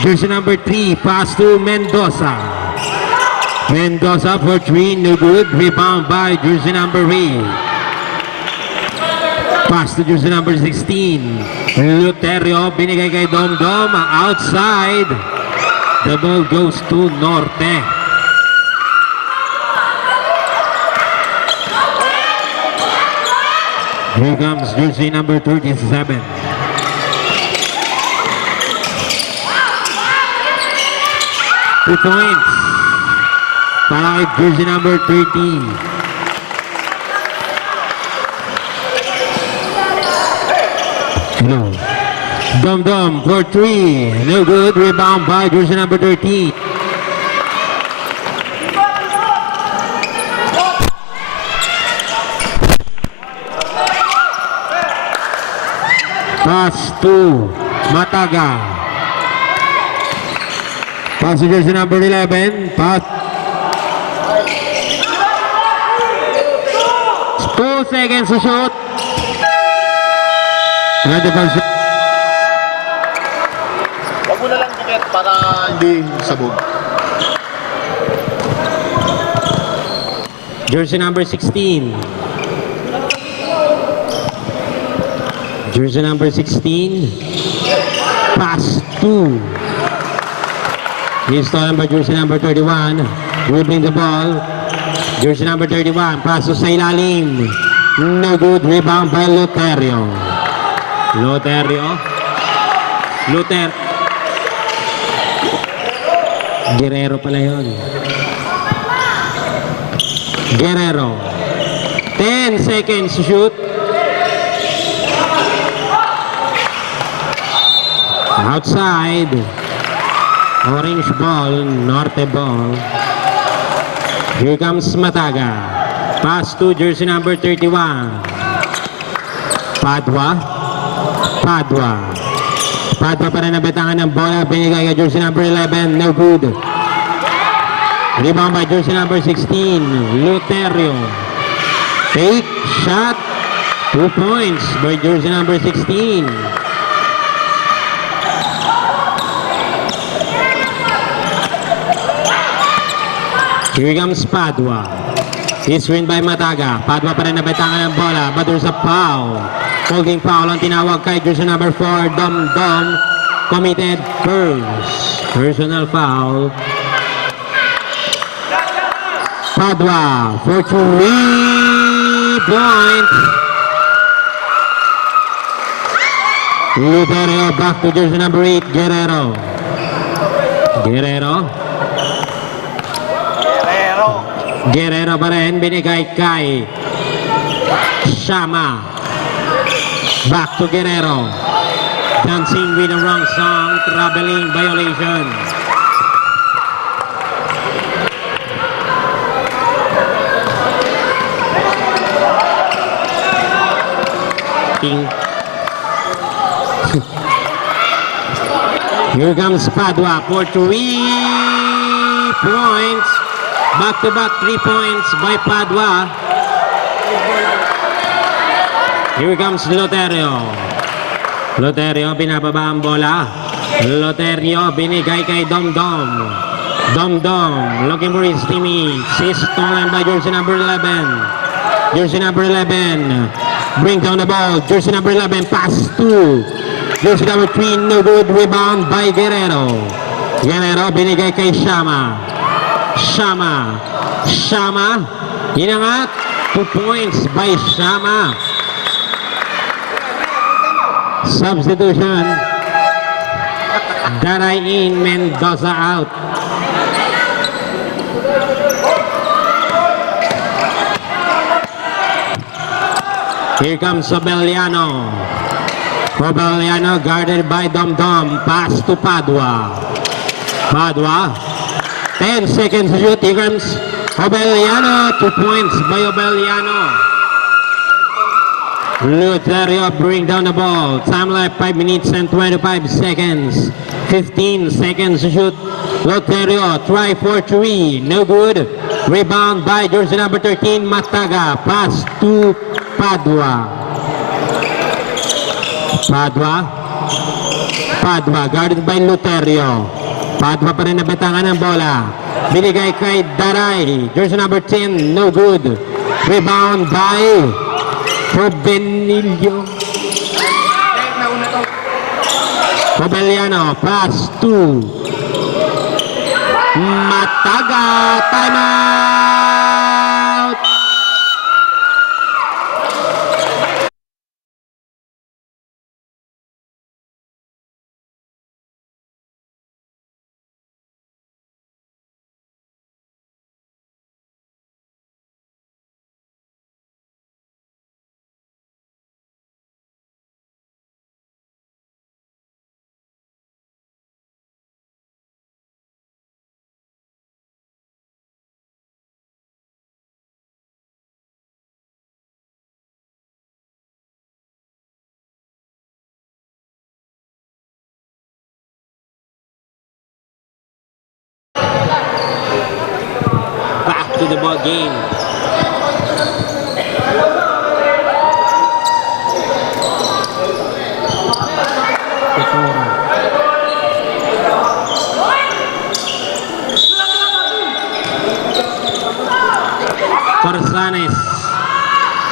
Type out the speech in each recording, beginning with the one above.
Jersey number 3, pass to Mendoza. Mendoza for 3, no good. Rebound by jersey number 8. Pass to jersey number 16. Luterio, binigay kay Domdom, outside. The ball goes to Norte. Here comes jersey number 37. Two points para kay jersey number 13. No. Dom for 3. No good. Rebound by jersey number 13. Pass to Mataga. Pass to jersey number 11. Pass. 2 seconds to shoot. 25 seconds. Wag mo na lang dikit para hindi sabog. Jersey number 16. Jersey number 16. Pass 2. He's stolen by jersey number 31. Dribbling the ball. Jersey number 31. Pass to sa ilalim. No good. Rebound by Luterio. Guerrero pala yun. Guerrero. 10 seconds to shoot. Outside. Orange ball, Norte ball. Here comes Mataga. Pass to jersey number 31. Padua pa rin nabitangan ng bola. Binigay kay jersey number 11. No good. Rebound by jersey number 16. Luterio. Take shot. 2 points by jersey number 16. Here comes Padua. He's win by Mataga. Padua pa rin nabitangan ng bola, but there's a foul. Holding foul ang tinawag kay jersey number 4, Dom. Committed first. Personal foul. Padua for 3 points. Luterio back to jersey number 8, Guerrero. Guerrero pa rin, binigay kay Shama. Back to Guerrero. Dancing with the wrong song, traveling violation. Here comes Padua for 3 points. Back-to-back 3 points by Padua. Here comes Luterio. Loterio, binababa ang bola. Loterio, binigay kay Domdom. Domdom, looking for his teammates. He's stolen by jersey number 11. Jersey number 11. Bring down the ball. Jersey number 11, pass to. Jersey number 3, no good. Rebound by Guerrero. Guerrero, binigay kay Shama. Shama. Shama, inangat. 2 points by Shama. Substitution. Daray in, Mendoza out. Here comes Sobeliano. Sobeliano guarded by Domdom. Pass to Padua. Padua. 10 seconds to shoot. Here comes Obeliano. 2 points by Obeliano. Loterio bring down the ball. Time left 5 minutes and 25 seconds. 15 seconds to shoot. Loterio try for 3. No good. Rebound by jersey number 13, Mataga. Pass to Padua. Padua. Padua guarded by Loterio. Padua pa rin nabitangan ng bola. Binigay kay Daray. Jersey number 10, no good. Rebound by Jovenilio. Obeliano, pass to Mataga. Timeout! Back to the ball game.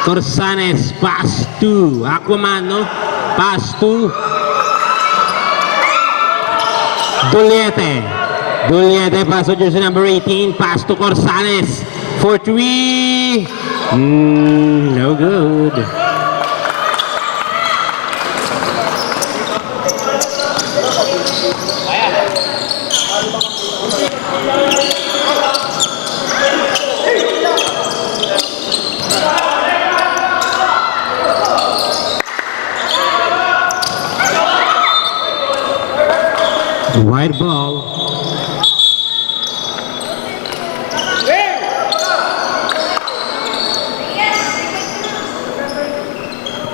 Corsanes, pass to Aquaman, no? Pass to Duliete. Duliete, pass to jersey number 18, pass to Corsanes for 3. No good. Wide ball.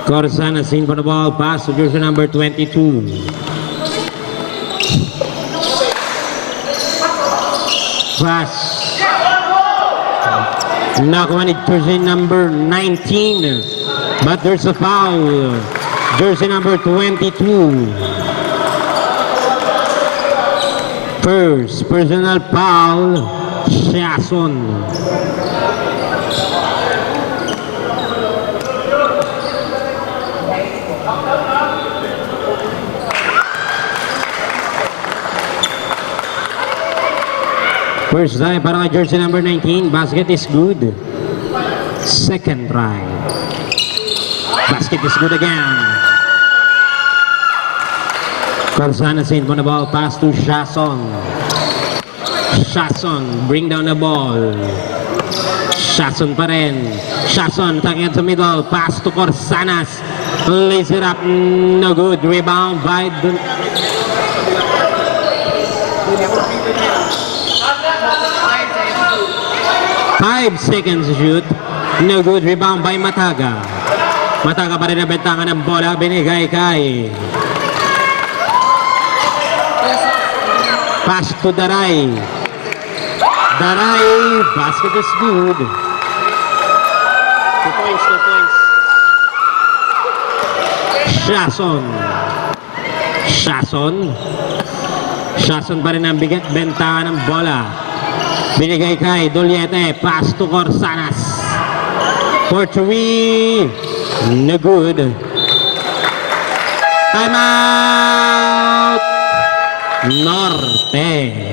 Corsanes in for the ball. Pass to jersey number 22. Pass. Nakuha ni jersey number 19. But there's a foul. Jersey number 22. First personal foul, Shason. First try para kay jersey number 19, basket is good. Second try, basket is good again. Corsanes in on the ball, pass to Shason. Shason, bring down the ball. Shason pa rin. Shason, taking it to middle, pass to Corsanes. Lays it up, no good. Rebound by the... Five seconds to shoot. No good. Rebound by Mataga. Mataga pa rin na bentangan ng bola. Binigay kay... Pass to Daray. Daray, basket is good. 2 points, 2 points. Shason. Shason. Shason pa rin ang benta ng bola. Binigay kay Duliete. Pass to Corsanas. For 3. No good. Time out. Norte.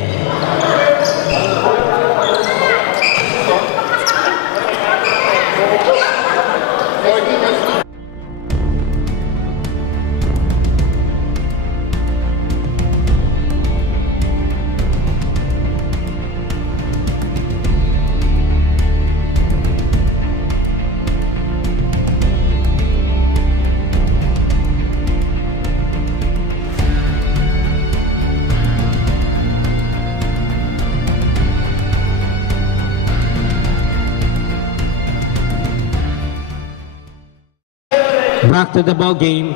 Back to the ball game.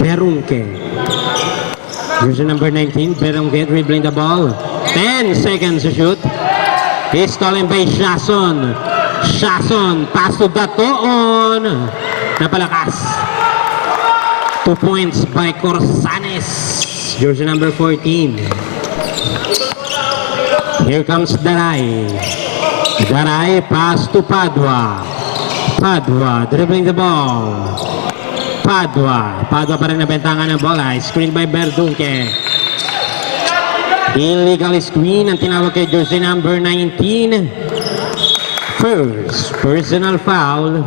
Berunke. Jersey number 19, Berunke dribbling the ball. 10 seconds to shoot. He's stolen by Shason. Shason, pass to Datoon. Napalakas. 2 points by Corsanes. Jersey number 14. Here comes Daray. Daray, pass to Padua. Padua, dribbling the ball. Padua. Padua pa rin nabentangan ng bola. Screen by Verdunque. Illegal screen ang tinawag kay jersey number 19. First personal foul.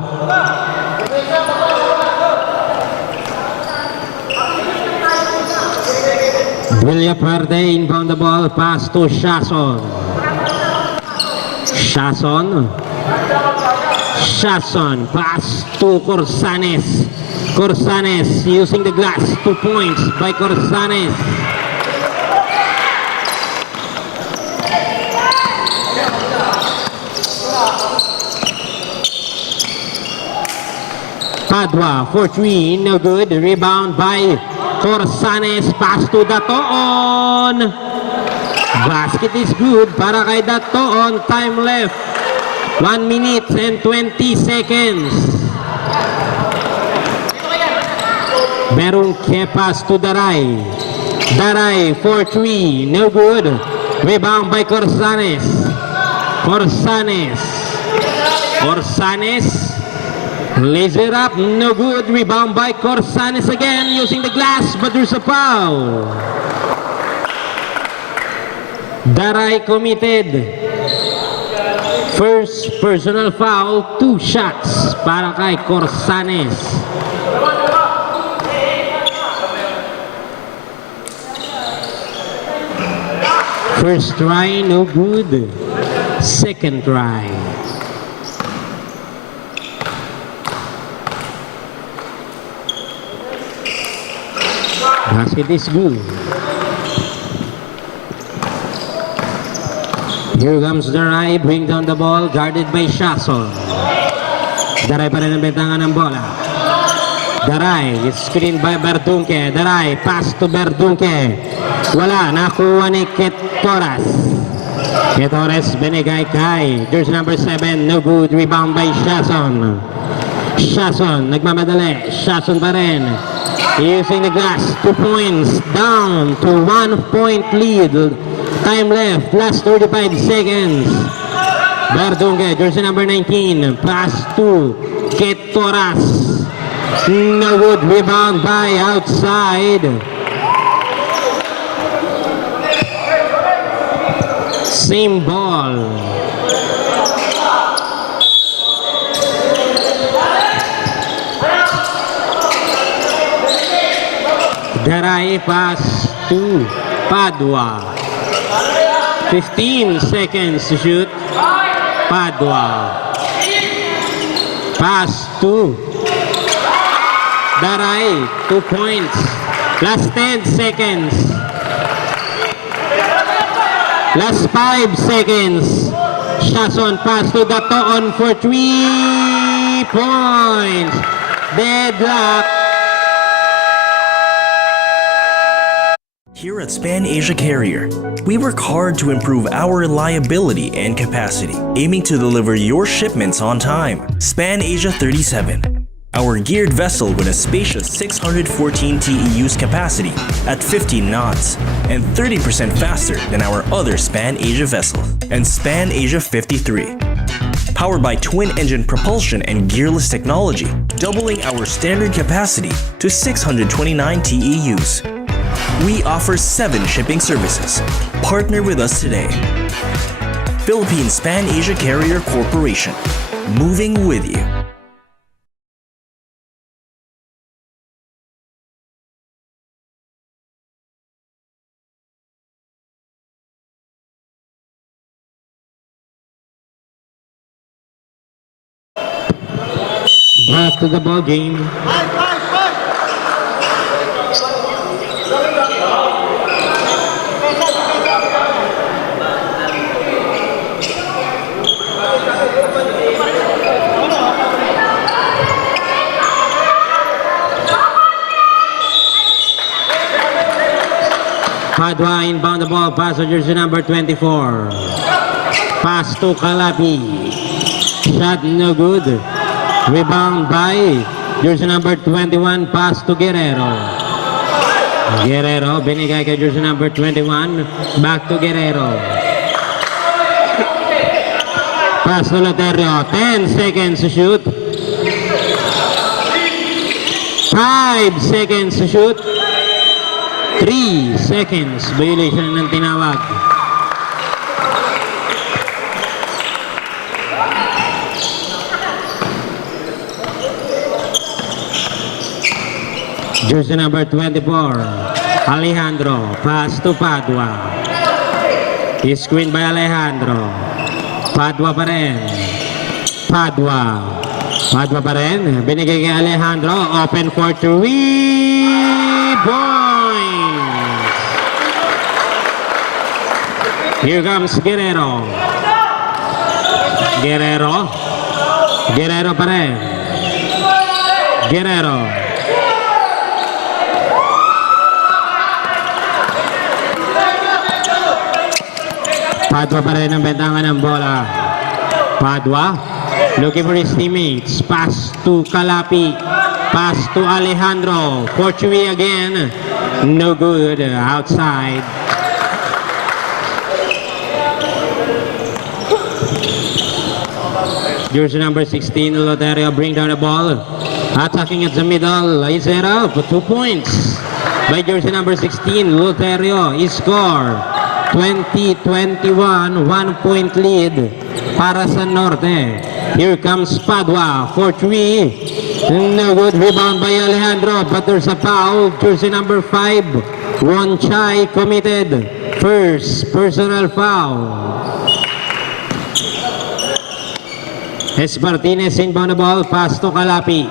Villaparte inbound the ball, pass to Shason. Shason. Shason, pass to Corsanes. Corsanes using the glass, 2 points by Corsanes. Padua for 3, no good. Rebound by Corsanes, pass to Datoon. Basket is good para kay Datoon. Time left, 1 minute and 20 seconds. Berunque pass to Daray. Daray for 3, no good. Rebound by Corsanes. Corsanes. Corsanes lays it up, no good. Rebound by Corsanes again using the glass, but there's a foul. Daray committed. First personal foul, 2 shots para kay Corsanes. First try, no good. Second try. Basket is good. Here comes Daray, bring down the ball, guarded by Shason. Daray pa rin ang bentangan ng bola. Daray, screen by Verdunque. Daray, pass to Verdunque. Wala, nakuha ni Ketoras. Ketoras binigay kay jersey number 7, no good. Rebound by Shason. Shason, nagmamadali. Shason pa rin. Using the glass, 2 points, down to 1 point lead. Time left, last 35 seconds. Verdunque, jersey number 19, pass to Ketoras. No good, rebound by outside. Same ball. Daray pass to Padua. 15 seconds to shoot. Padua. Pass to Daray. 2 points. Last 10 seconds. Last 5 seconds. Shason pass to Datoon for 3 points. Deadlock. Here at Span Asia Carrier, we work hard to improve our reliability and capacity, aiming to deliver your shipments on time. Span Asia 37, our geared vessel with a spacious 614 TEUs capacity at 15 knots and 30% faster than our other Span Asia vessel. And Span Asia 53, powered by twin-engine propulsion and gearless technology, doubling our standard capacity to 629 TEUs. We offer 7 shipping services. Partner with us today. Philippine Span Asia Carrier Corporation. Moving with you. Back to the ball game. Padua inbound the ball, pass to jersey number 24. Pass to Calapi. Shot no good. Rebound by jersey number 21, pass to Guerrero. Guerrero, binigay kay jersey number 21, back to Guerrero. Pass to Loterio, 10 seconds to shoot. 5 seconds to shoot. 3 seconds, violation ng tinawag. Jersey number 24, Alejandro, pass to Padua. Screen by Alejandro. Padua pa rin. Padua pa rin. Binigay kay Alejandro, open for 3 points. Here comes Guerrero. Guerrero pa rin. Guerrero. Padua pa rin ang bentangan ng bola. Padua, looking for his teammates. Pass to Calapi. Pass to Alejandro. Fortuny again. No good. Outside. Jersey number 16, Loterio bring down the ball. Attacking at the middle. Is it up? 2 points by jersey number 16, Loterio. He score 20-21, 1-point lead para sa Norte. Here comes Padua for 3. No good. Rebound by Alejandro, but there's a foul. Jersey number 5, Ron Chai committed first personal foul. Martinez inbound the ball, pass to Calapi.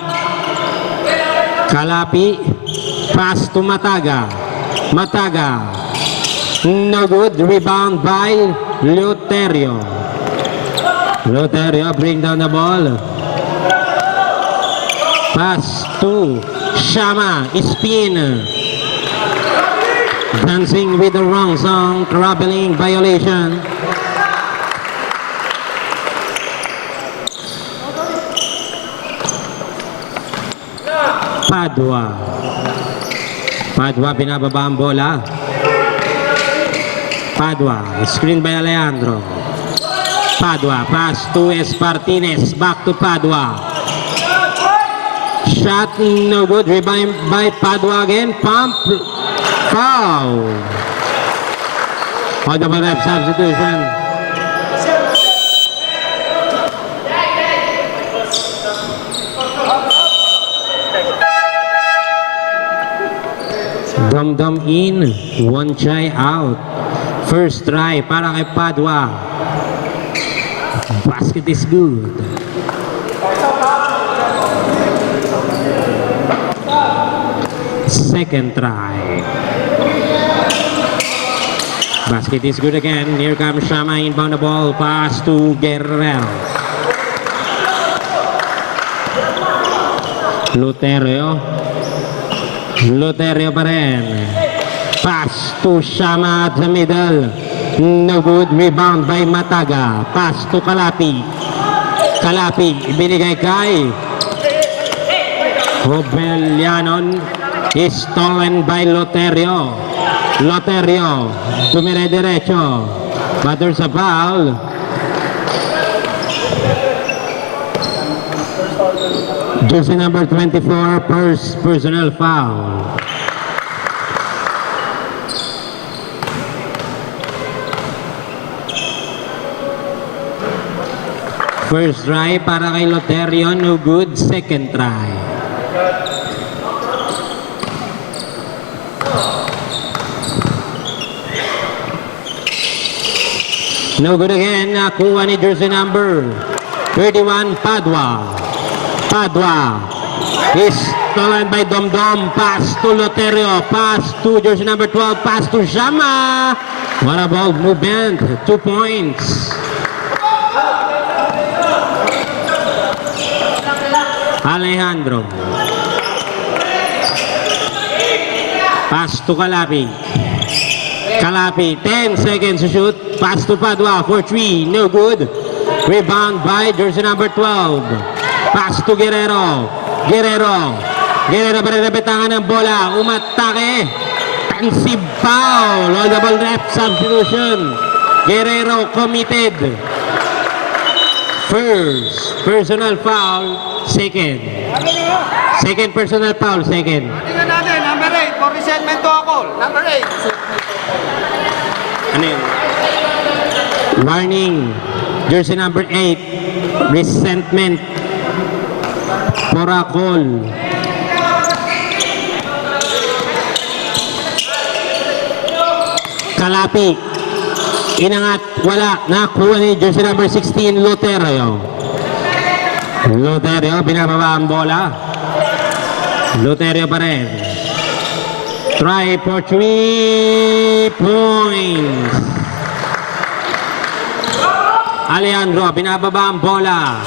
Calapi, pass to Mataga. No good. Rebound by Loterio. Loterio bring down the ball. Pass to Shama. Spin. Dancing with the wrong song. Traveling violation. Padua binababa ang bola. Padua, screen by Alejandro. Padua, pass to Martinez, back to Padua. Shot no good. Rebound by Padua again. Pump, foul. On the ref substitution. Dum-dum in, one try out. First try para kay Padua. Basket is good. Second try. Basket is good again. Here comes Shama, inbound the ball. Pass to Guerrero. Loterio pa rin. Pass to Shama at the middle. No good. Rebound by Mataga. Pass to Kalapi. Kalapi, ibinigay kay Hobelianon. Is stolen by Loterio. Loterio, tumire-diretso. But there's a foul. Jersey number 24, personal foul. First try para kay Loterio, no good. Second try. No good again. Nakuha ni jersey number 31, Padua. Padua is stolen by Domdom. Pass to Loterio. Pass to jersey number 12. Pass to Shama. What a ball movement. 2 points. Alejandro. Pass to Kalapi. Kalapi, 10 seconds to shoot. Pass to Padua for 3. No good. Rebound by jersey number 12. Pass to Guerrero. Guerrero. Guerrero pa rin napitangan ng bola. Umatake. Tansib foul. On the ball rep substitution. Guerrero committed. First personal foul. Second. Second personal foul. Second. Tingnan natin, number 8, for resentment to ako. Number 8. Ano yun? Warning. Jersey number 8. Resentment. For a call. Kalapi. Inangat. Wala. Nakuha ni jersey number 16. Loterio. Loterio. Binababa ang bola. Loterio pa rin. Try for 3 points. Alejandro, binababa ang bola.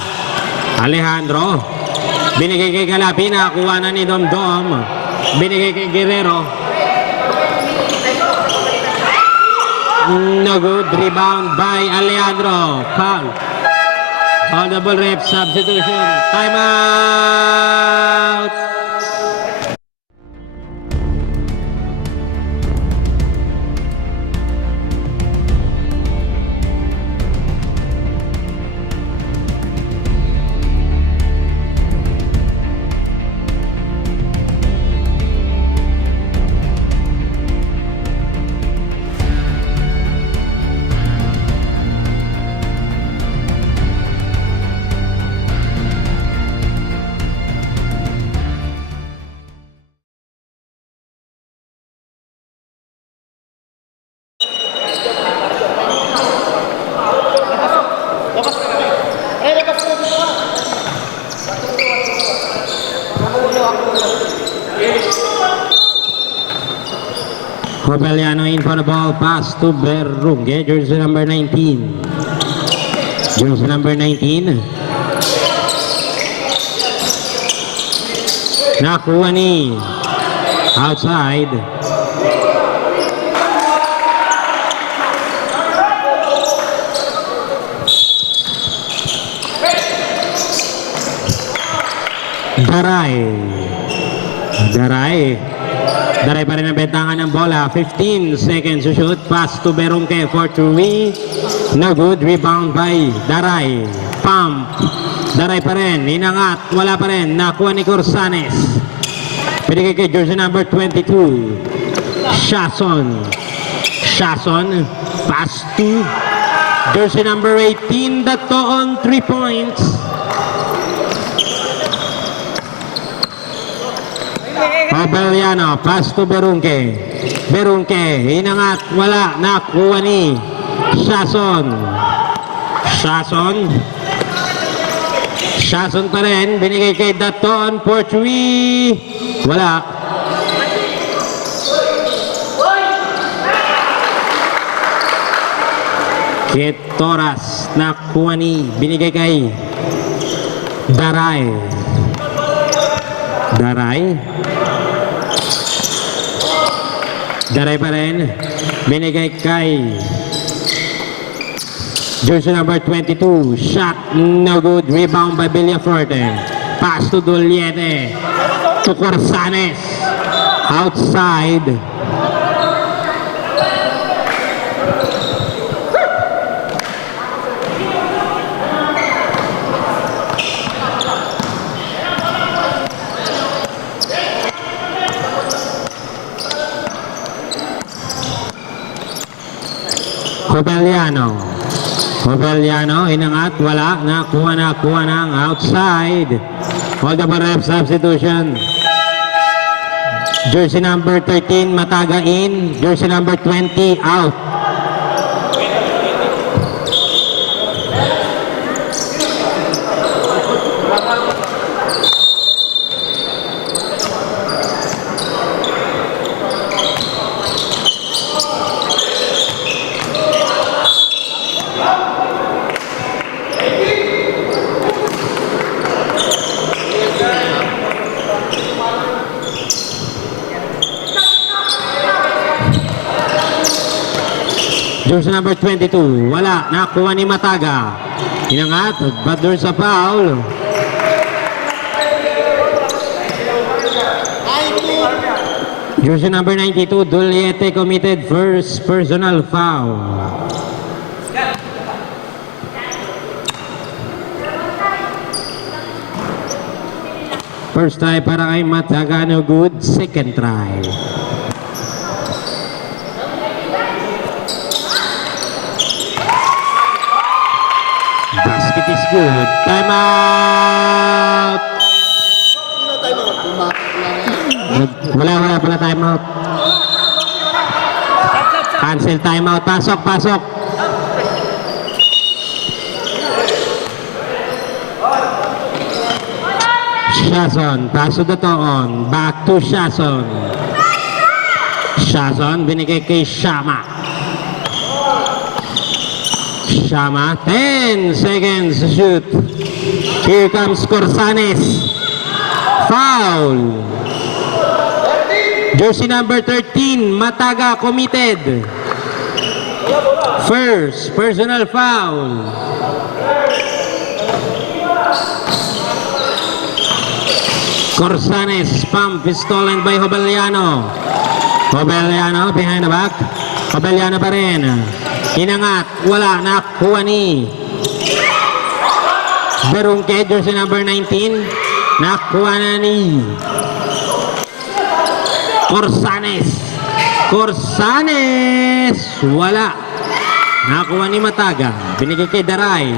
Alejandro, binigay kay Kalapi, nakakuha na ni Domdom. Binigay kay Guerrero. No good. Rebound by Alejandro. Foul. Audible ref substitution. Time out. Hobeliano in for the ball. Pass to Berrunge. Jersey number 19. Jersey number 19. Nakuha ni. Outside. Daray. Daray pa rin ang bentangan ng bola. 15 seconds to shoot. Pass to Berrunge for 3. No good. Rebound by Daray. Pump. Daray pa rin. Inangat. Wala pa rin. Nakuha ni Corsanes. Pinigay kay jersey number 22. Shason. Pass to jersey number 18. Dato on 3 points. Hobeliano, pass to Berrunge. Inangat, wala, nakuha ni Shason pa rin, binigay kay Daton for 3. Wala. Ketoras, nakuha ni, binigay kay Daray. Daray pa rin. Binigay kay jersey number 22. Shot, no good. Rebound by Villaforte. Pass to Duliete. To Corsanes. Outside. Cobeliano, inangat, wala, nakuha ng outside. Hold up a ref substitution. Jersey number 13, Mataga in. Jersey number 20, out. Jersey number 22, wala, nakuha ni Mataga. Inangat, but there's a foul. Jersey number 92, Duliete committed first personal foul. First try para kay Mataga, no good. Second try. Basket is good. Time out! Wala pala time out. Cancel time out. Pasok. Shason, pass to the on. Back to Shason. Shason, binigay kay Shama. Shama, 10 seconds to shoot. Here comes Corsanes. Foul. Jersey number 13, Mataga committed. First personal foul. Corsanes, pump is stolen by Hobeliano. Hobeliano behind the back. Hobeliano pa rin. Inangat, wala, nakuha ni Berungke, jersey number 19. Nakuha na ni Corsanes, wala. Nakuha ni Mataga, binigay kay Daray.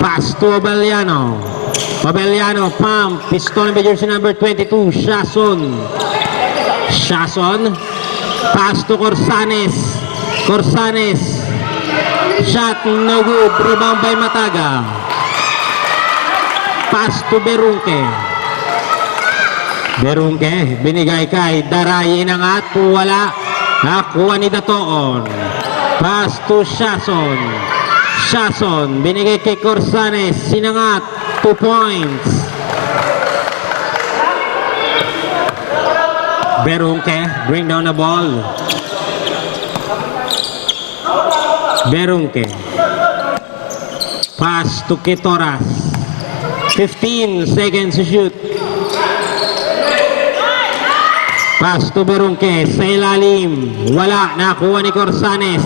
Pass to Hobeliano. Hobeliano, pump, pistol by jersey number 22, Shason. Pass to Corsanes. Shot, no good. Rebound by Mataga. Pass to Berungke, binigay kay Daray. Inangat, wala. Nakuha ni Datoon. Pass to Shason, binigay kay Corsanes. Sinangat, 2 points. Berungke, bring down the ball. Berungke. Pass to Ketoras. 15 seconds to shoot. Pass to Berungke. Sa ilalim. Wala. Nakuha ni Corsanes.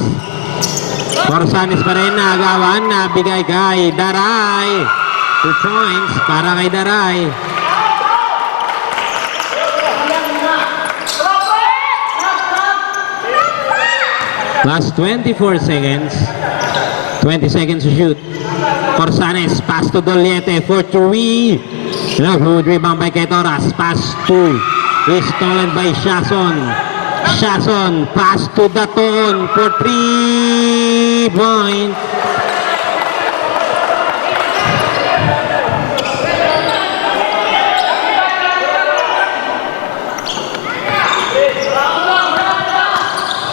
Corsanes pa rin. Nagawan. Nabigay kay Daray. 2 points para kay Daray. Last 24 seconds. 20 seconds to shoot. Corsanes, pass to Duliete for 3. No good, rebound by Ketoras. Pass to, is stolen by Shason, pass to Daton for 3 point.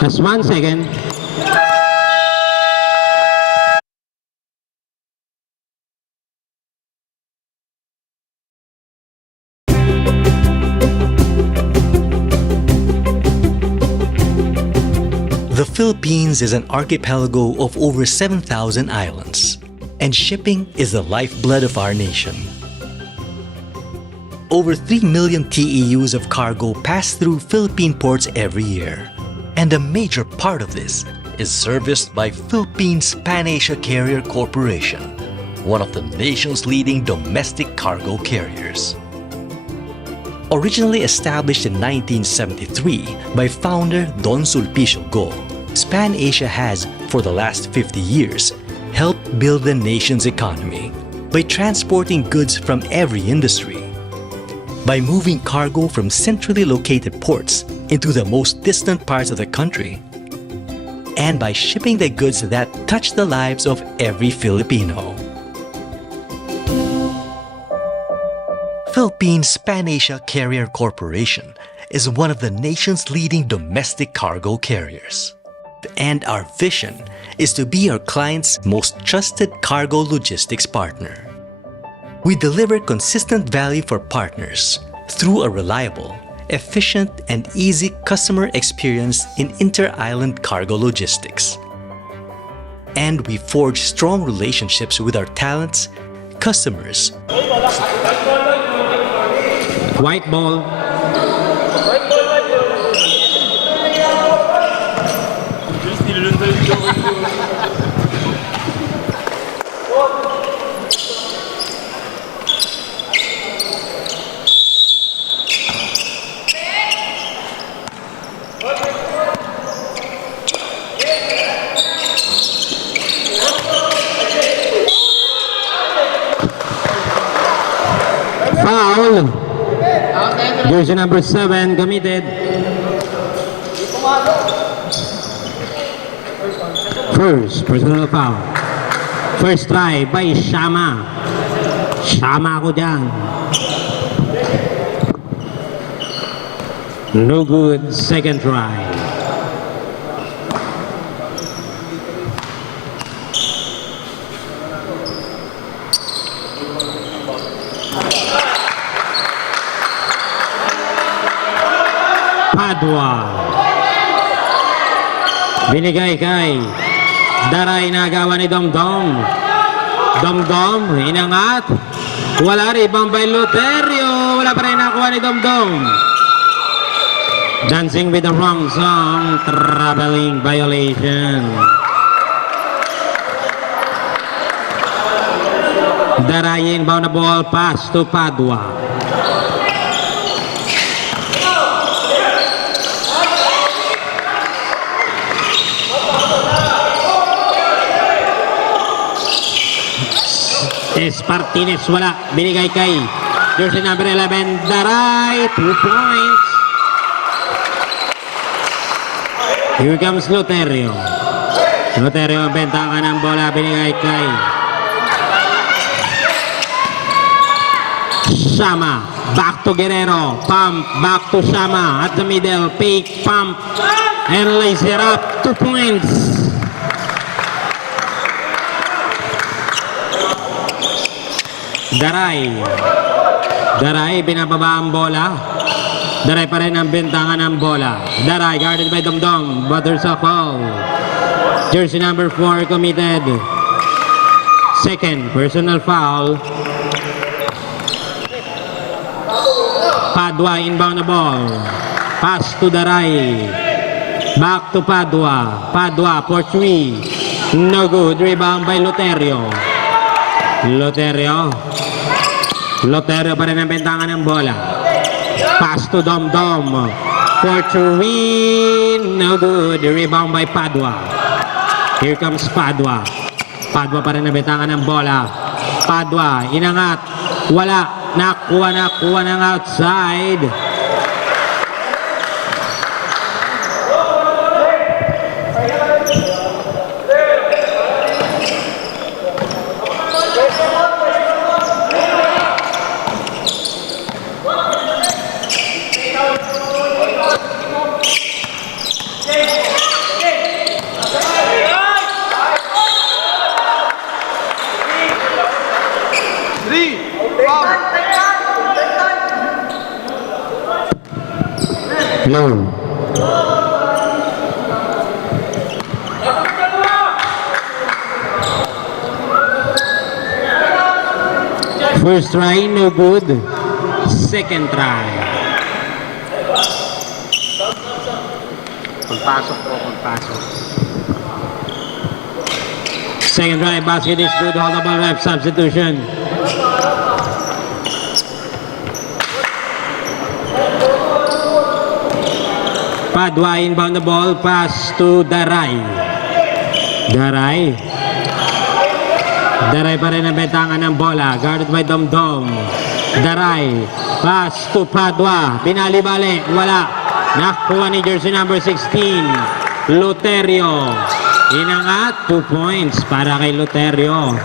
Just 1 second. The Philippines is an archipelago of over 7,000 islands, and shipping is the lifeblood of our nation. Over 3 million TEUs of cargo pass through Philippine ports every year, and a major part of this is serviced by Philippines Pan-Asia Carrier Corporation, one of the nation's leading domestic cargo carriers. Originally established in 1973 by founder Don Sulpicio Go, Pan-Asia has, for the last 50 years, helped build the nation's economy by transporting goods from every industry, by moving cargo from centrally located ports into the most distant parts of the country, and by shipping the goods that touch the lives of every Filipino. Philippines Pan-Asia Carrier Corporation is one of the nation's leading domestic cargo carriers. And our vision is to be our clients' most trusted cargo logistics partner. We deliver consistent value for partners through a reliable, efficient, and easy customer experience in inter-island cargo logistics. And we forge strong relationships with our talents, customers, White ball. Foul. Jersey number 7 committed. First personal foul. First try by Shama. Shama ako dyan. No good. Second try. Padua. Binigay kay Daray, nagawa ni Domdom. Domdom, inangat. Wala rin, ibang by Loterio. Wala pa rin nakuha ni Domdom. Dancing with the wrong song. Traveling violation. Daray inbound na ball, pass to Padua. Martinez wala, binigay kay jersey number 11 Daray, 2 points. Here comes Loterio. Loterio benta ka ng bola, binigay kay Shama, back to Guerrero, pump, back to Shama at the middle, fake pump and lays it up, 2 points. Daray. Daray, binababa ang bola. Daray pa rin ang bentangan ng bola. Daray, guarded by Domdom. But there's a foul. Jersey number 4 committed. Second personal foul. Padua inbound the ball. Pass to Daray. Back to Padua. Padua for 3. No good. Rebound by Loterio. Loterio pa rin ang bentangan ng bola. Pass to Domdom. For Turin. No good. Rebound by Padua. Here comes Padua. Padua pa rin ang bentangan ng bola. Padua. Inangat. Wala. Nakuha ng outside. Low. First try, no good. Second try. Pagpasok po, pagpasok. Second try, basket is good. Hold the ball, ref substitution. Padua inbound the ball, pass to Daray. Daray pa rin ang bentangan ng bola, guarded by Domdom. Daray, pass to Padua, binali-bali, wala. Nakuha ni jersey number 16, Loterio. Inangat, 2 points para kay Loterio.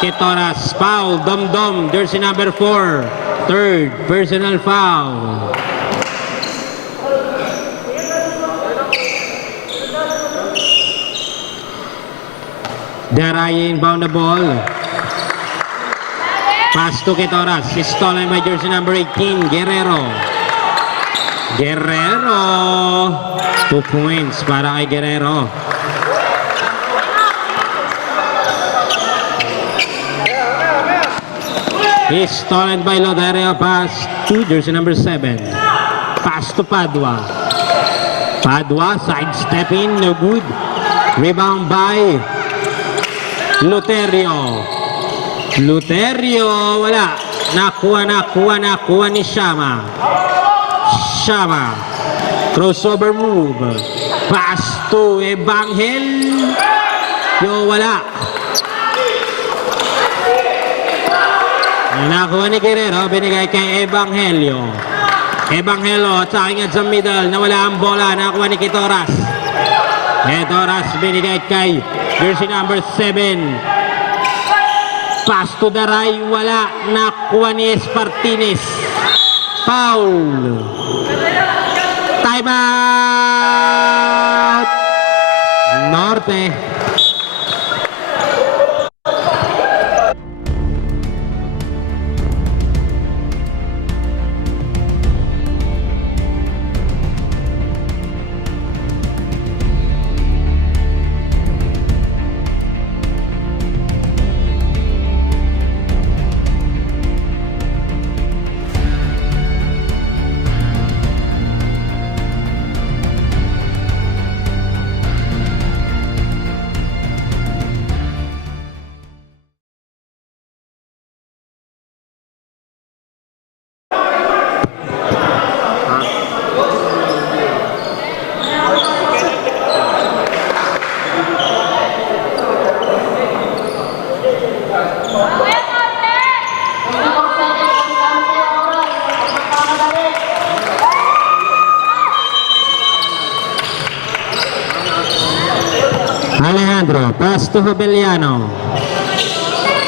Ketoras, foul, Domdom, jersey number 4, third personal foul. Daray inbound the ball. Pass to Ketoras, stolen by jersey number 18, Guerrero. Guerrero, 2 points para kay Guerrero. Is stolen by Loterio, pass to jersey number 7. Pass to Padua. Padua, sidestep in, no good. Rebound by Loterio. Loterio, wala. Nakuha ni Shama. Shama. Crossover move. Pass to Ebangel. Yo, wala. Nakuha ni Guerrero, binigay kay Evangelio. Evangelio, attacking at sa middle, nawala ang bola, nakuha ni Ketoras. Ketoras, binigay kay jersey number 7. Pass to Daray, wala, nakuha ni Espartines. Foul. Time out. Norte. Alejandro, pass to Hobeliano.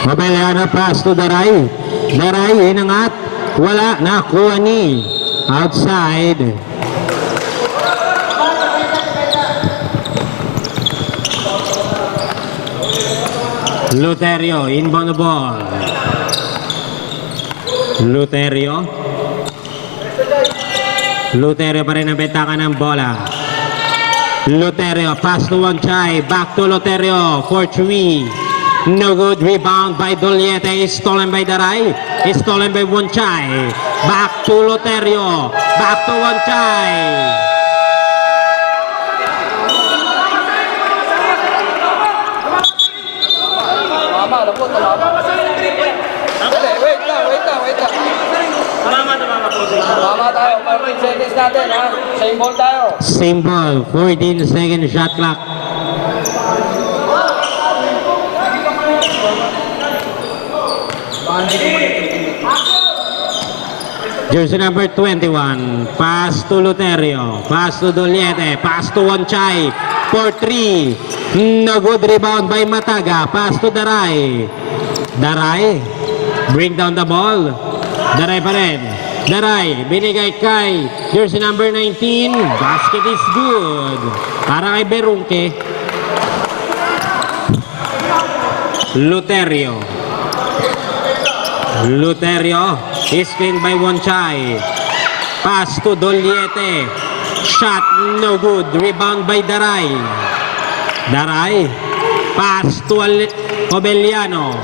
Hobeliano, pass to Daray. Daray, inangat. Wala, nakuha ni. Outside. Loterio, inbound the ball. Loterio. Loterio pa rin ang bentakan ng bola. Loterio, pass to Wanchay, back to Loterio for 3. No good, rebound by Doliete, is stolen by Daray, is stolen by Wanchay. Back to Loterio, back to Wanchay. Tama tayo, 14 seconds natin ha. Same ball tayo. Same ball, 14-second shot clock. Jersey number 21, pass to Loterio, pass to Doliete, pass to Wanchay for 3. No good, rebound by Mataga, pass to Daray. Daray, bring down the ball. Daray pa rin. Daray, binigay kay jersey number 19. Basket is good. Para kay Berunke. Loterio. Loterio is screened by Wanchay. Pass to Doliete. Shot no good. Rebound by Daray. Daray. Pass to Obeliano.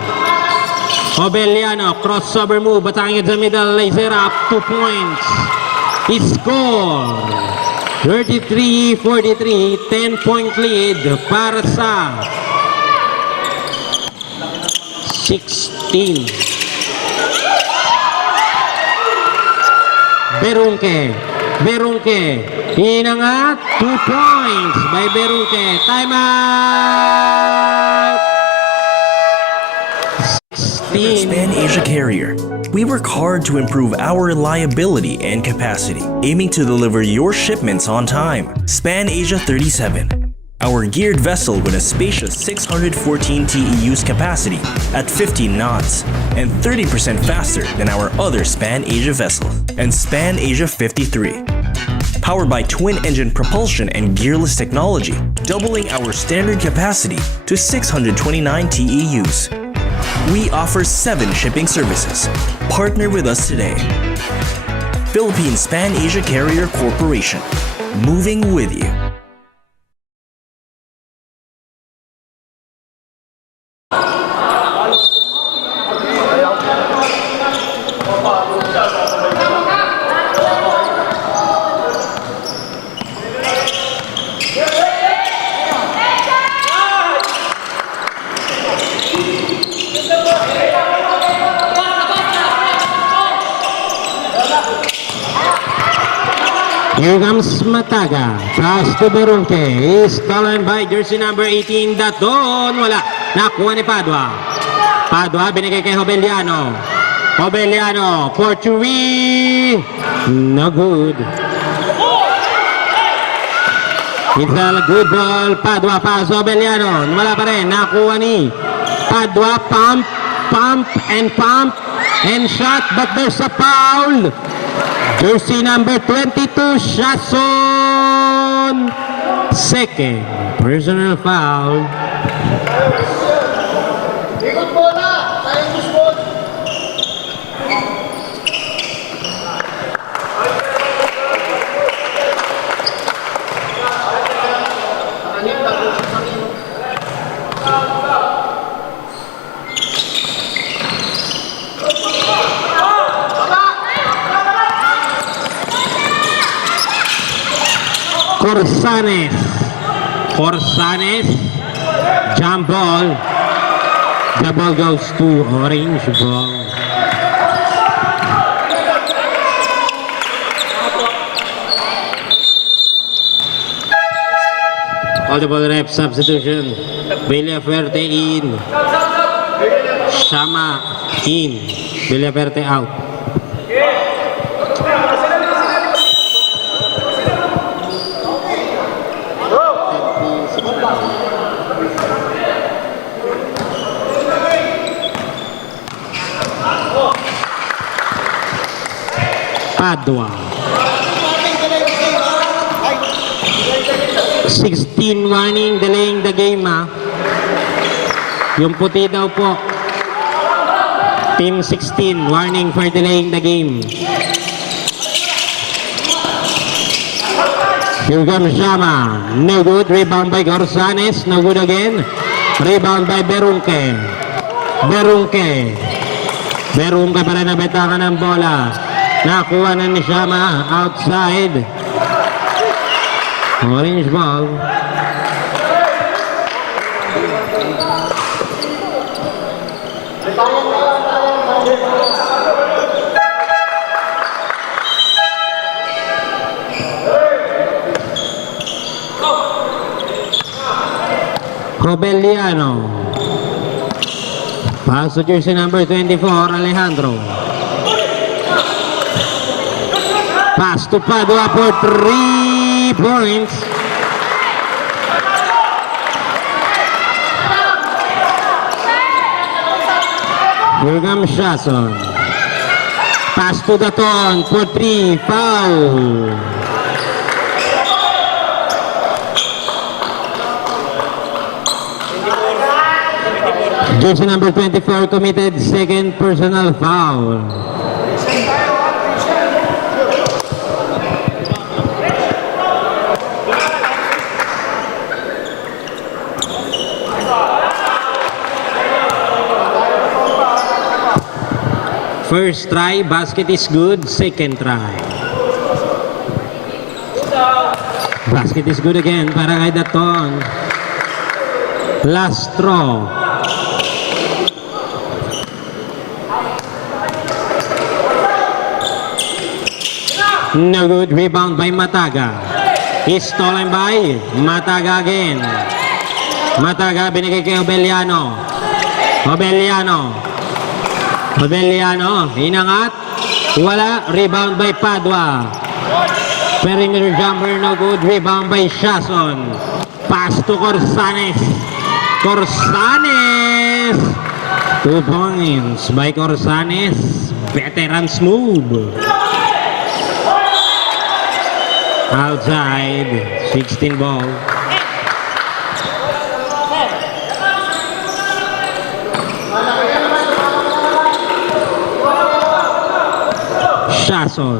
Obeliano, crossover move, batangin sa middle, laser up, 2 points. He score. 33-43, 10-point lead para sa 16. Berungke, hinangat, 2 points by Berungke. Time out! Span Asia Carrier. We work hard to improve our reliability and capacity, aiming to deliver your shipments on time. Span Asia 37. Our geared vessel with a spacious 614 TEUs capacity at 15 knots and 30% faster than our other Span Asia vessels. And Span Asia 53. Powered by twin-engine propulsion and gearless technology, doubling our standard capacity to 629 TEUs. We offer 7 shipping services. Partner with us today. Philippine Span Asia Carrier Corporation. Moving with you. Here comes Mataga. Pass to Berungke. Is stolen by jersey number 18. Daton. Wala. Nakuha ni Padua. Padua binigay kay Obeliano. Obeliano for Chewy. No good. It's a good ball. Padua pass Obeliano. Wala pa rin. Nakuha ni Padua. Pump and shot. But there's a foul. Jersey number 22, Shason. Second personal foul. Ikot bola! Tayo gusto! Corsanes, jump ball. The ball goes to orange ball. Audible rep substitution. Villafuerte in. Shama in. Villafuerte out. Padua. 16 warning, delaying the game Yung puti daw po. Team 16 warning for delaying the game. Here comes Shama. No good. Rebound by Corsanes. No good again. Rebound by Berungke. Berungke pa rin nabitakan ng bola. Nakuha na ni Shama outside. Orange ball. Obeliano. Pass to jersey number 24, Alejandro. Pass to Padua for 3 points. Here comes Shason. Pass to Daton for 3, foul. Jersey number 24 committed second personal foul. First try, basket is good. Second try. Basket is good again para kay Daton. Last throw. No good. Rebound by Mataga. Is stolen by Mataga again. Mataga binigay kay Obeliano. Obeliano, inangat. Wala. Rebound by Padua. Perimeter jumper, no good. Rebound by Shason. Pass to Corsanes. 2 points by Corsanes. Veterans move. Outside. 16 ball. Shason.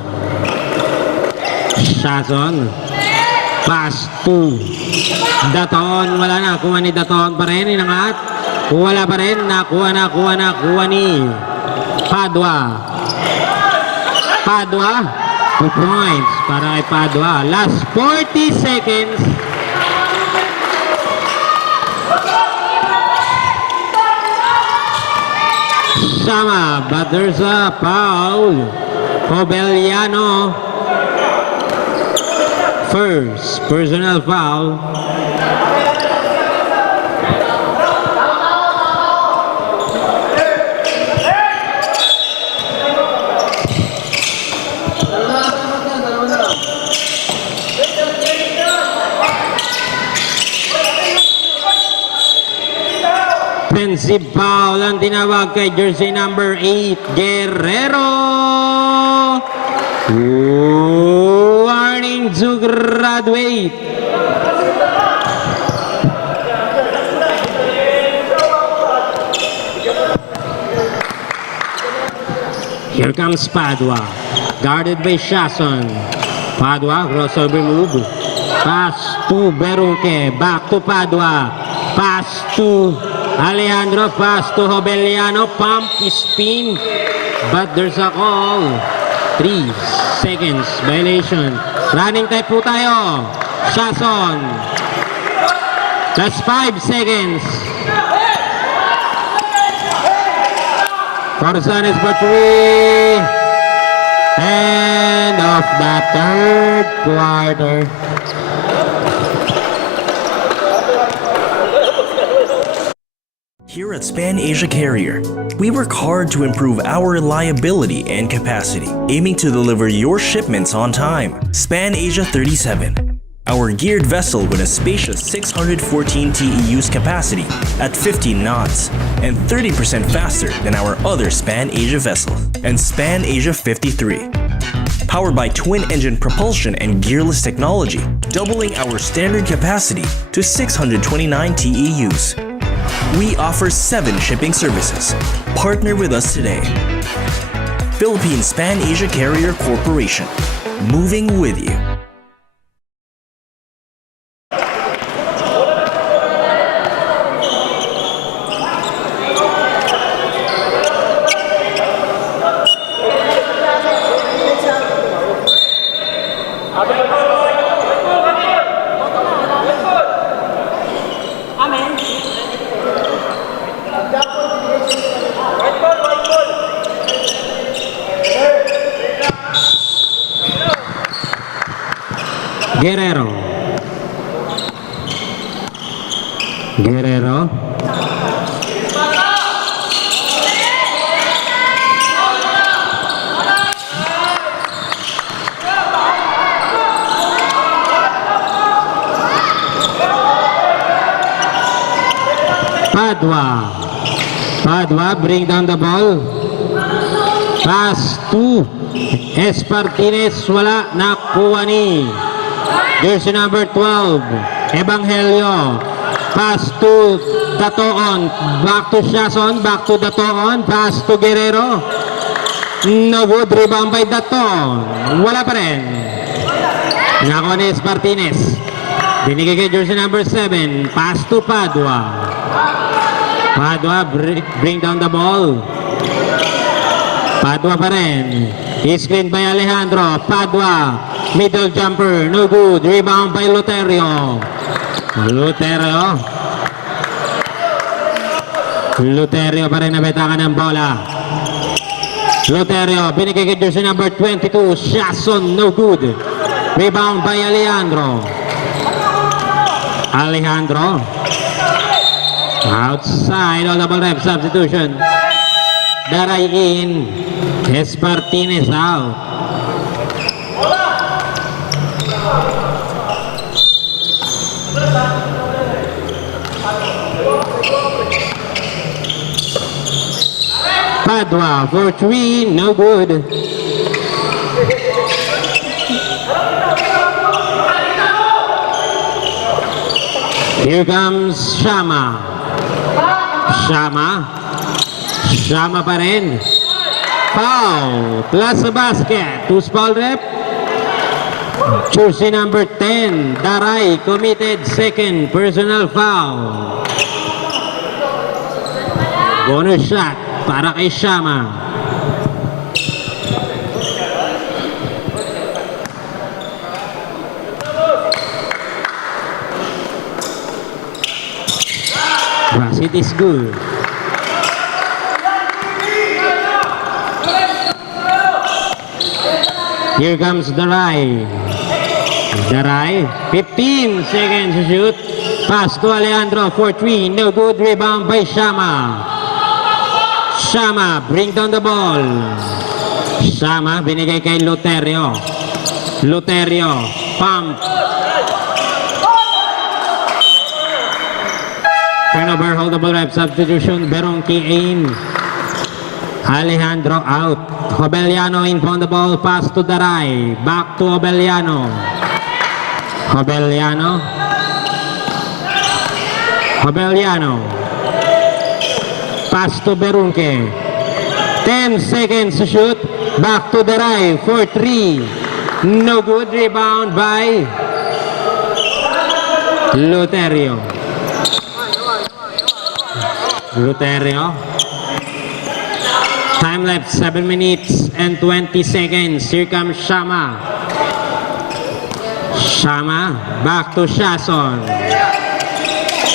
Pass to Daton. Wala na. Kuha ni Daton pa rin. Inangat. Wala pa rin. Nakuha ni Padua. 2 points para kay Padua. Last 40 seconds. Sama, but there's a foul. Obeliano. First personal foul. Offensive foul ang tinawag kay jersey number 8, Guerrero. Warning to graduate. Here comes Padua, guarded by Shason. Padua, crossover move. Pass to Beruque, back to Padua. Pass to Alejandro, pass to Obeliano, pump, spin, but there's a call. 3 seconds, violation. Running time po tayo. Shason. That's 5 seconds. Corsanes for 3. End of the third quarter. Here at Span Asia Carrier, we work hard to improve our reliability and capacity, aiming to deliver your shipments on time. Span Asia 37, our geared vessel with a spacious 614 TEUs capacity at 15 knots and 30% faster than our other Span Asia vessels. And Span Asia 53, powered by twin-engine propulsion and gearless technology, doubling our standard capacity to 629 TEUs. We offer 7 shipping services. Partner with us today. Philippine Span Asia Carrier Corporation. Moving with you. Guerrero. Padua bring down the ball. Pass to Espartines. Wala, nakuha ni jersey number 12, Evangelio. Pass to Datoon. Back to Shason. Back to Datoon. Pass to Guerrero. No good. Rebound by Daton. Wala pa rin. Nakuha ni Espartines. Binigay kay jersey number 7. Pass to Padua. Padua bring down the ball. Padua pa rin. Screen by Alejandro. Padua. Middle jumper. No good. Rebound by Loterio. Loterio pa rin nabitakan ng bola. Loterio. Binigay kay jersey number 22. Shason. No good. Rebound by Alejandro. Outside. All double rep. Substitution. Daray in. Espartines out. Padua for 3, no good. Here comes Shama. Shama pa rin. Foul. Plus a basket. 2 foul rep. Jersey number 10. Daray committed second personal foul. Bonus shot para kay Shama. Basket is good. Here comes Daray. 15 seconds to shoot. Pass to Alejandro for 3. No good. Rebound by Shama. Shama bring down the ball. Shama binigay kay Loterio. Pump. Turnover, holdable rep, substitution. Beronki in. Alejandro out. Hobeliano in on the ball. Pass to Daray. Back to Hobeliano. Pass to Berunke. 10 seconds to shoot. Back to Daray for 3. No good. Rebound by Loterio. Time left 7 minutes and 20 seconds. Here comes Shama. Back to Shason.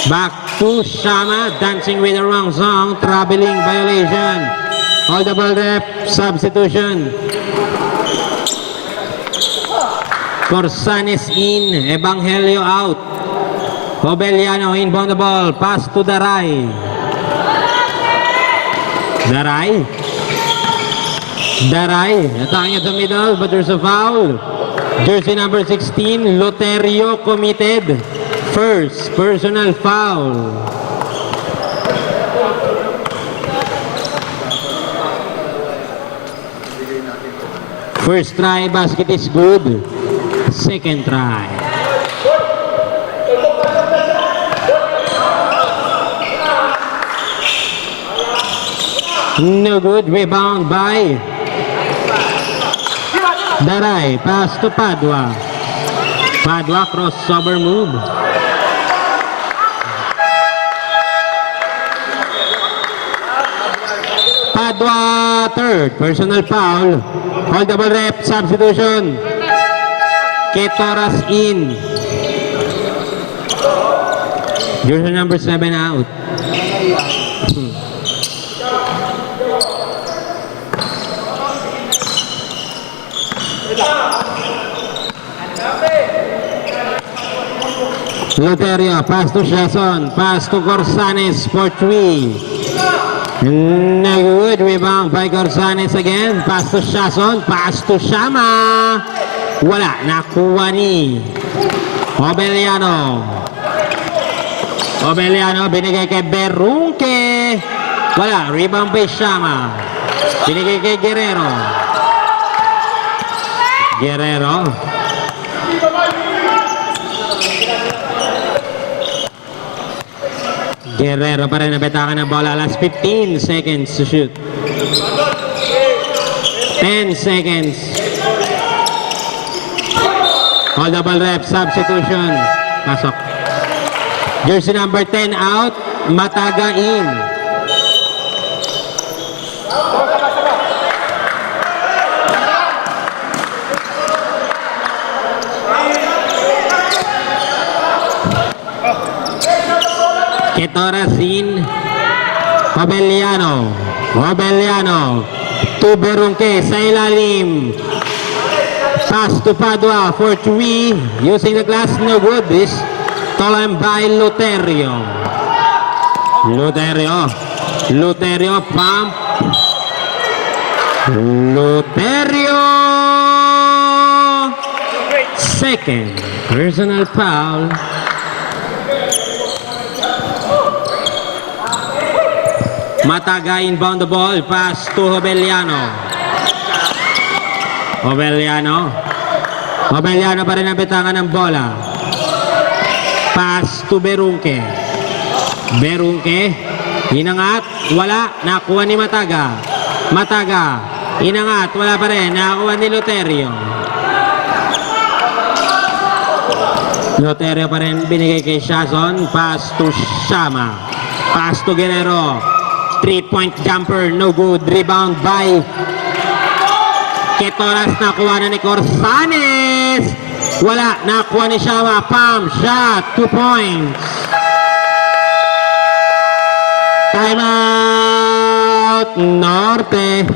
Back to Shama. Dancing with the wrong song. Traveling violation. All the ball rep. Substitution. Corsanes in. Evangelio out. Hobeliano in on the ball. Pass to Daray. Attacking at the middle, but there's a foul. Jersey number 16, Loterio committed first personal foul. First try, basket is good. Second try. No good. Rebound by Daray. Pass to Padua. Crossover move. Padua third. Personal foul. Holdable rep. Substitution. Ketoras in. Jersey number 7 out. Loterio, pass to Shason, pass to Corsanes for 3. No good. Rebound by Corsanes again. Pass to Shason, pass to Shama. Wala, nakuha ni Hobeliano, binigay kay Berunke. Wala, rebound by Shama. Binigay kay Guerrero. Guerrero pa rin nabitakan ng bola. Last 15 seconds to shoot. 10 seconds. Holdable rep, substitution. Pasok. Jersey number 10 out. Mataga in. Ketorasin. Obeliano. To Berungke sa ilalim. Pass to Padua for 3. Using the glass, no good. This stolen by Luterio. Luterio pump. Luterio. Second personal foul. Mataga inbound the ball. Pass to Obeliano pa rin ang bitangan ng bola. Pass to Berungke. Inangat. Wala. Nakuha ni Mataga. Inangat. Wala pa rin. Nakuha ni Luterio. Luterio pa rin binigay kay Shazon. Pass to Shama. Pass to Guerrero. 3-point jumper. No good. Rebound by Ketoras. Nakuha na ni Corsanes. Wala. Nakuha ni Shama. Pump shot. 2 points. Timeout. Norte.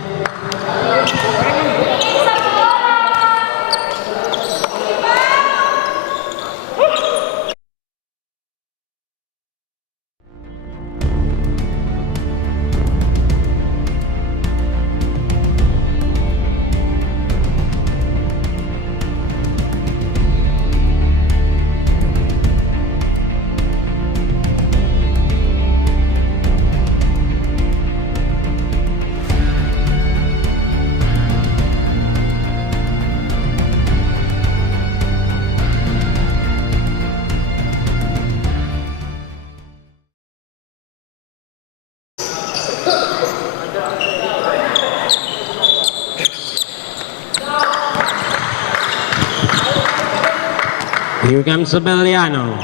Here comes Obeliano.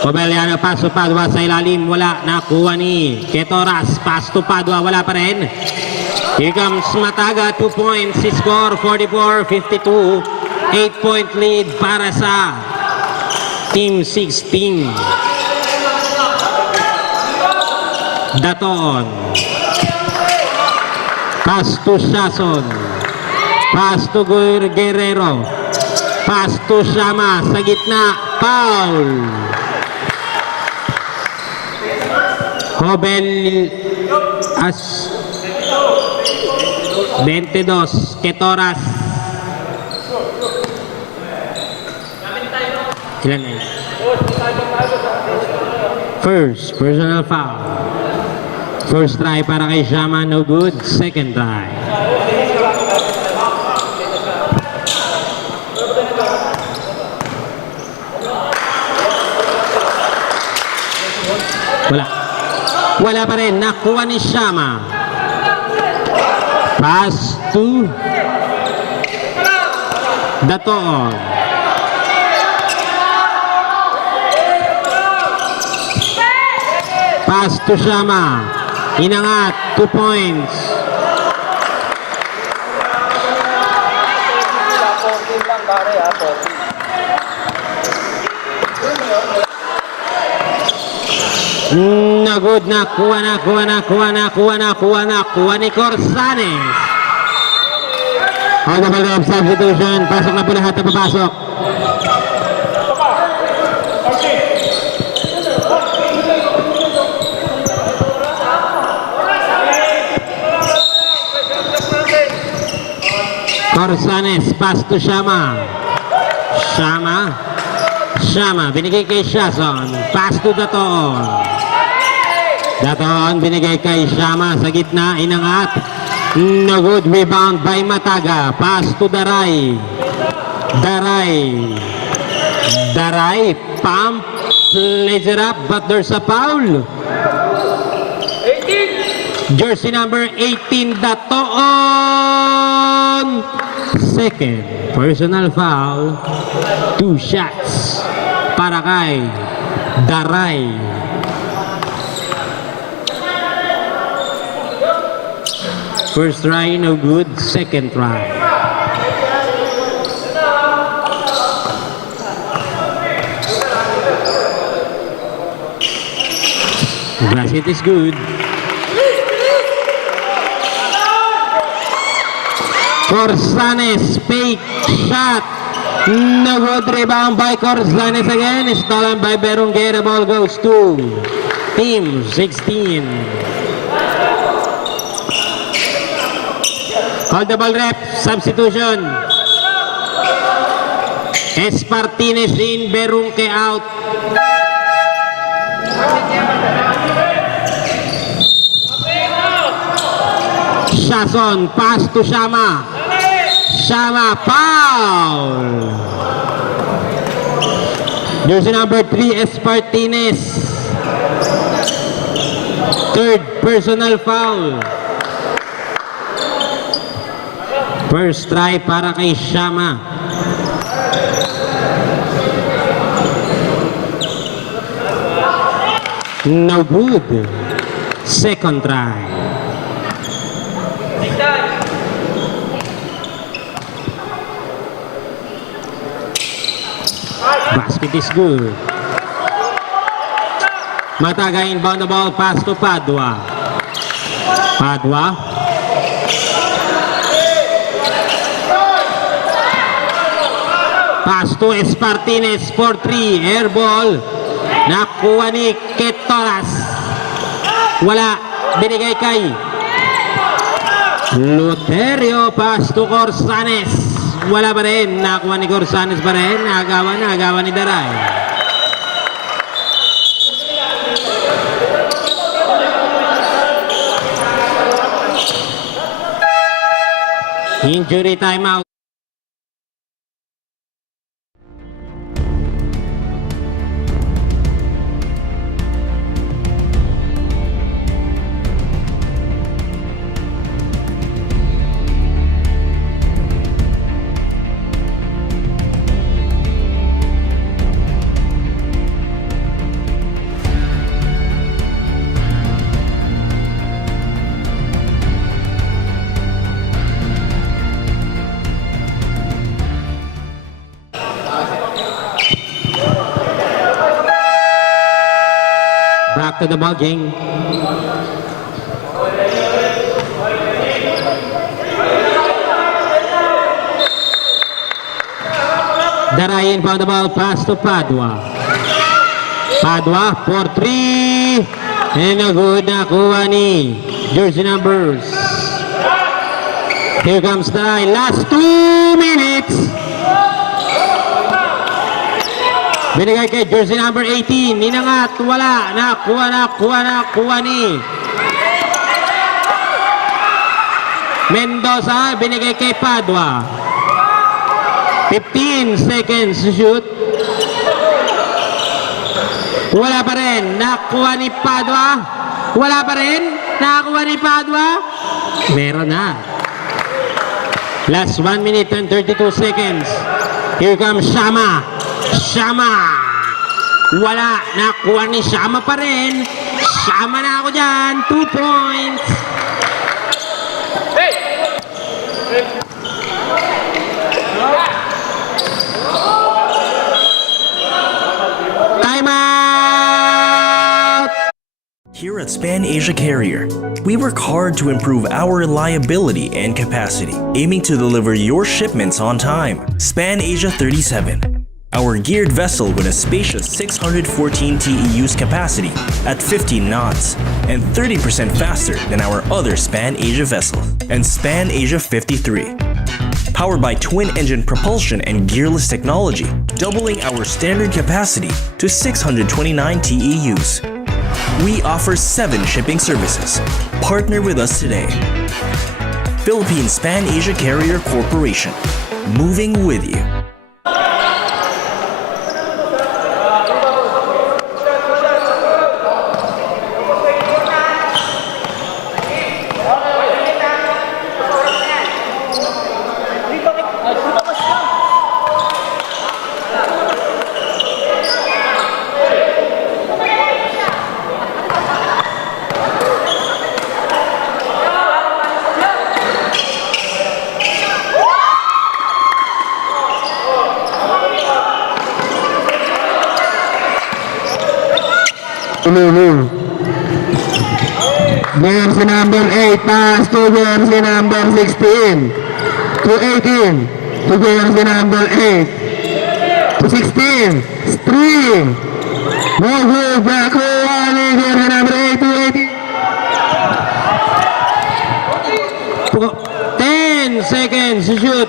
Obeliano, pass to Padua sa ilalim. Wala. Nakuha ni Ketoras. Pass to Padua. Wala pa rin. Here comes Mataga. 2 points. He score 44-52. 8-point lead para sa Team 16. Datoon. Pass to Shazon. Pass to Guerrero. Pass to Shama. Sa gitna. Foul. As 22. Ketoras. Ilan na yun? First personal foul. First try para kay Shama. No good. Second try. Wala pa rin. Nakuha ni Shama. Pass to Datoon. Pass to Shama. Inangat. 2 points. No good. Nakuha ni Corsanes. On the ball of substitution. Pasok na po lahat na papasok. Corsanes. Pass to Shama. Shama. Binigay kay Shazon. Pass to Datoon. Binigay kay Shama sa gitna. Inangat. No good. Rebound by Mataga. Pass to Daray. Pump. Plays it up. But there's a foul. 18. Jersey number 18. Datoon. Second personal foul. 2 shots para kay Daray. First try, no good. Second try. Basket is good. Corsanes, fake shot. No good, rebound by Corsanes again. Stolen by Berunguera. Ball goes to Team 16. Hold the ball, rep. Substitution. Espartines in, Berunque out. Shason, pass to Shama. Shama, foul. Jersey number 3, Espartines. Third personal foul. First try para kay Shama. No good. Second try. Basket is good. Mataga inbound the ball, pass to Padua. Padua. Pass to Espartines for 3. Air ball. Nakuha ni Ketolas. Wala. Binigay kay Luterio. Pass to Corsanes. Wala pa rin. Nakuha ni Corsanes pa rin. Nagawa ni Daray. Injury timeout. Back to the ball game. Daray inbound the ball, pass to Padua. Padua for 3. And a good nakuha ni jersey numbers. Here comes Daray. Last 2 minutes. Binigay kay jersey number 18. Ninangat, wala. Nakuha ni Mendoza. Binigay kay Padua. 15 seconds to shoot. Wala pa rin. Nakuha ni Padua. Wala pa rin. Nakuha ni Padua. Meron na. Last 1 minute and 32 seconds. Here comes Shama. Shama. Wala. Nakuha ni Shama pa rin. Shama na ako dyan. 2 points. Time out. Here at Span Asia Carrier, we work hard to improve our reliability and capacity, aiming to deliver your shipments on time. Span Asia 37. Our geared vessel with a spacious 614 TEUs capacity at 15 knots and 30% faster than our other Span Asia vessel. And Span Asia 53. Powered by twin-engine propulsion and gearless technology, doubling our standard capacity to 629 TEUs. We offer 7 shipping services. Partner with us today. Philippine Span Asia Carrier Corporation. Moving with you. Jersey number 8, pass to jersey number 16. To 18. To jersey number 8. To 16. 3. Move back to jersey number 8 to 18. 10 seconds to shoot.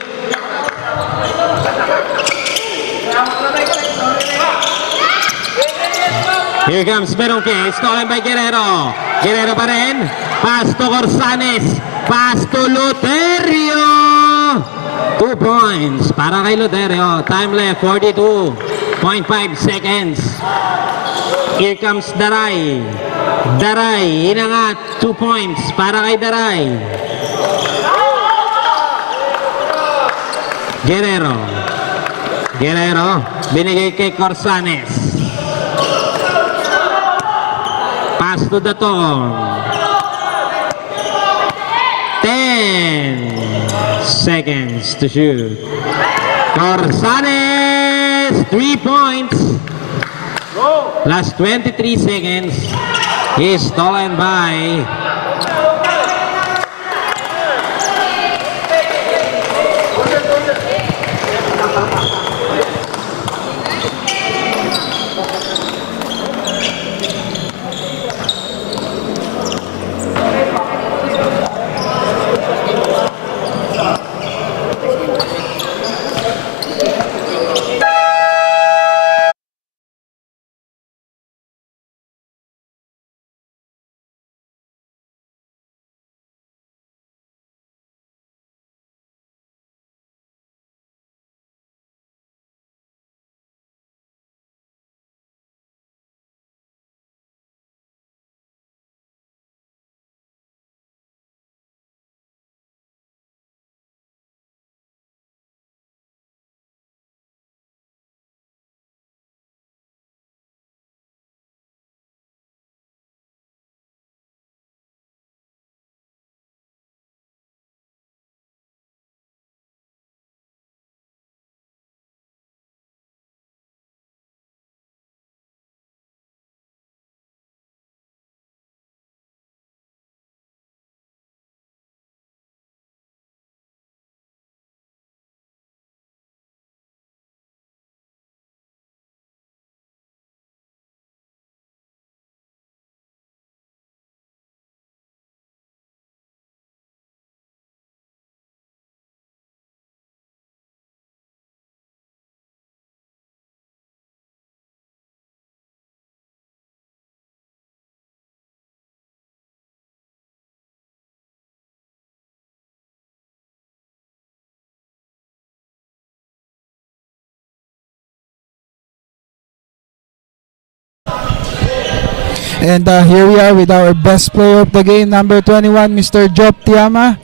Here comes Beronque, stolen by Guerrero. Guerrero pa rin. Pass to Corsanes. Pass to Loterio. 2 points para kay Loterio. Time left, 42.5 seconds. Here comes Daray. Daray, inangat. 2 points para kay Daray. Guerrero. Guerrero, binigay kay Corsanes. Pass to Daton. 10 seconds to shoot. Corsanes, 3 points. Last 23 seconds. Is stolen by And here we are with our best player of the game, number 21, Mr. Job Tiama,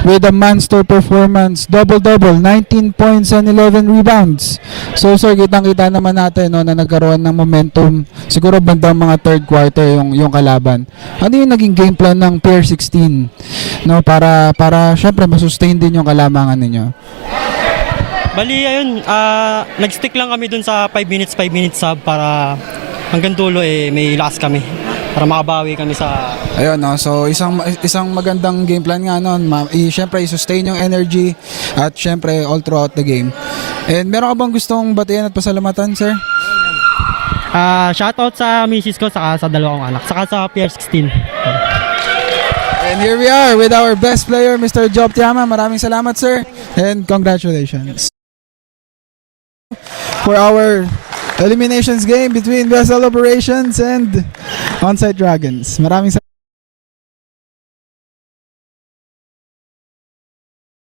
with a monster performance. Double-double, 19 points and 11 rebounds. So sir, kitang-kita naman natin no, na nagkaroon ng momentum. Siguro bandang mga third quarter yung kalaban. Ano yung naging game plan ng Pier 16? No, para syempre masustain din yung kalamangan ninyo. Bali, ayun, nag-stick lang kami dun sa 5 minutes sub para hanggang dulo may lakas kami para makabawi kami sa... Ayun, no? So isang magandang game plan nga noon. Siyempre, i-sustain yung energy at siyempre all throughout the game. And meron ka bang gustong batiyan at pasalamatan, sir? Shoutout sa misis ko, saka sa dalawang anak, saka sa Pier 16. And here we are with our best player, Mr. Job Tiama. Maraming salamat, sir. And congratulations. For our eliminations game between Vessel Operations and Onsite Dragons. Maraming salamat.